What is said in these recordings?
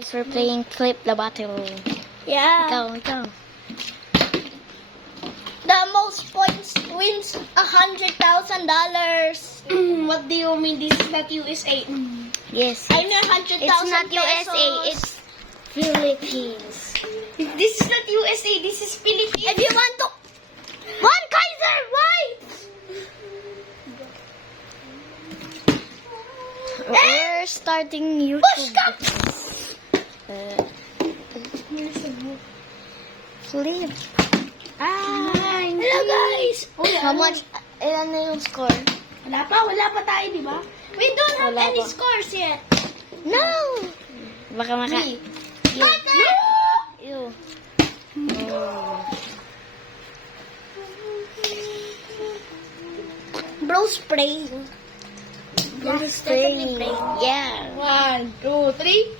Guys, we're playing Clip the Battle. Yeah. Go. The most points wins $100,000. What do you mean? This is not USA. Yes. I mean 100,000 It's not USA, pesos. it's Philippines. This is not USA. This is Philippines. If you want to... One Kaiser, why? We're starting YouTube. Push ka! Flip. Hello guys! How much? Ilan na yung score? Wala pa tayo, di ba? We don't have Wala any pa. scores yet. No! Baka maka... You. Partner! You. Oh. Bro spray. Bro spray. Yeah. 1, 2, 3.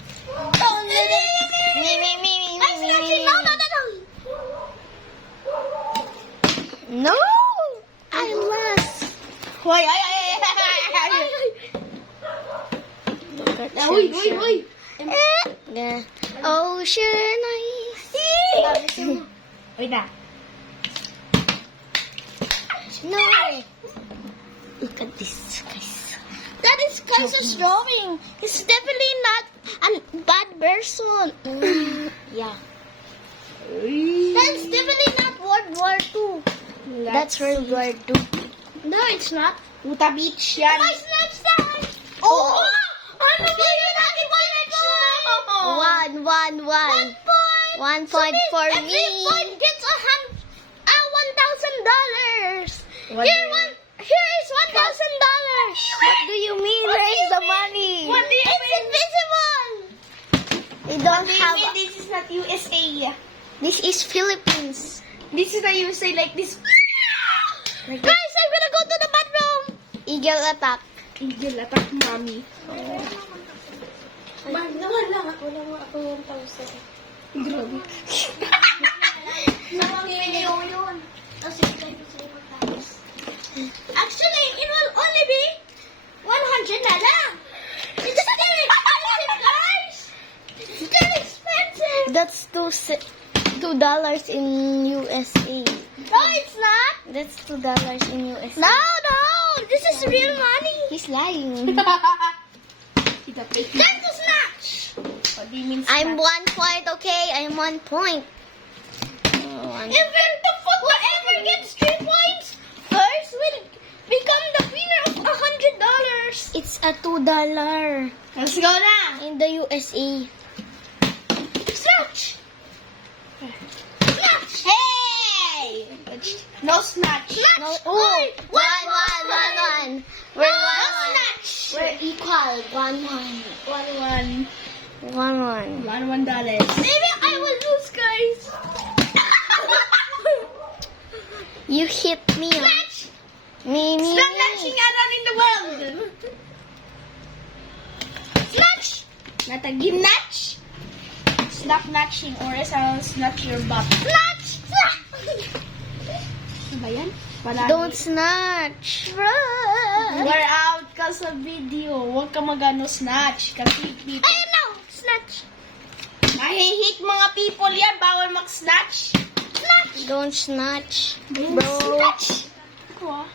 No! I lost. Hoy, ay. Look at Uy. The ocean ice. Wait na. No! Look at this, guys. That is Kaiser's drawing. He's definitely not a bad person. Yeah. That's definitely not World War II. That's World War II. No, it's not. Puta Beach yan. Guys, next time. Oh! Ano ba yun? One. 1 point. 1 point for Every me. point gets $1,000. What Here is $1,000. What do you mean? Where's the money? What do you It's mean? invisible. We don't What do you have. mean this is not USA? This is Philippines. This is the USA like this. Guys, I'm gonna go to the bathroom. Eagle attack. Eagle attack, mommy. Wala ako 1,000. Grabe. yun. Actually, it will only be 100 na lang. It's still expensive, guys. It's still expensive. That's $2 in USA. No, it's not. That's $2 in USA. No. This is real money. He's lying. Kita fake. That's a snatch. What do you mean? I'm 1 point, okay? I'm 1 point. Even whoever gets 3 points first will become the winner of $100. It's a $2 Let's go na. in the USA. Snatch. Hey! No snatch. No, Oy, oh, one. 1. We're 1-1. Snatch. We're equal. 1-1. 1-1. 1-1. $1. Maybe I will lose, guys. You hit me. Huh? Snatch. Me. Stop snatching around in the world. Snatch. Not a ginatch. Stop natching or else I'll snatch your butt. Snatch. Ano ba yan? Wala. Don't snatch. Run. We're out ka sa video. Huwag ka magano snatch. Kasi people. Ayun na. Snatch. Mahihit mga people yan. Bawal mag-snatch. Snatch. Don't snatch. Bro. Bro. Snatch. Ako ah.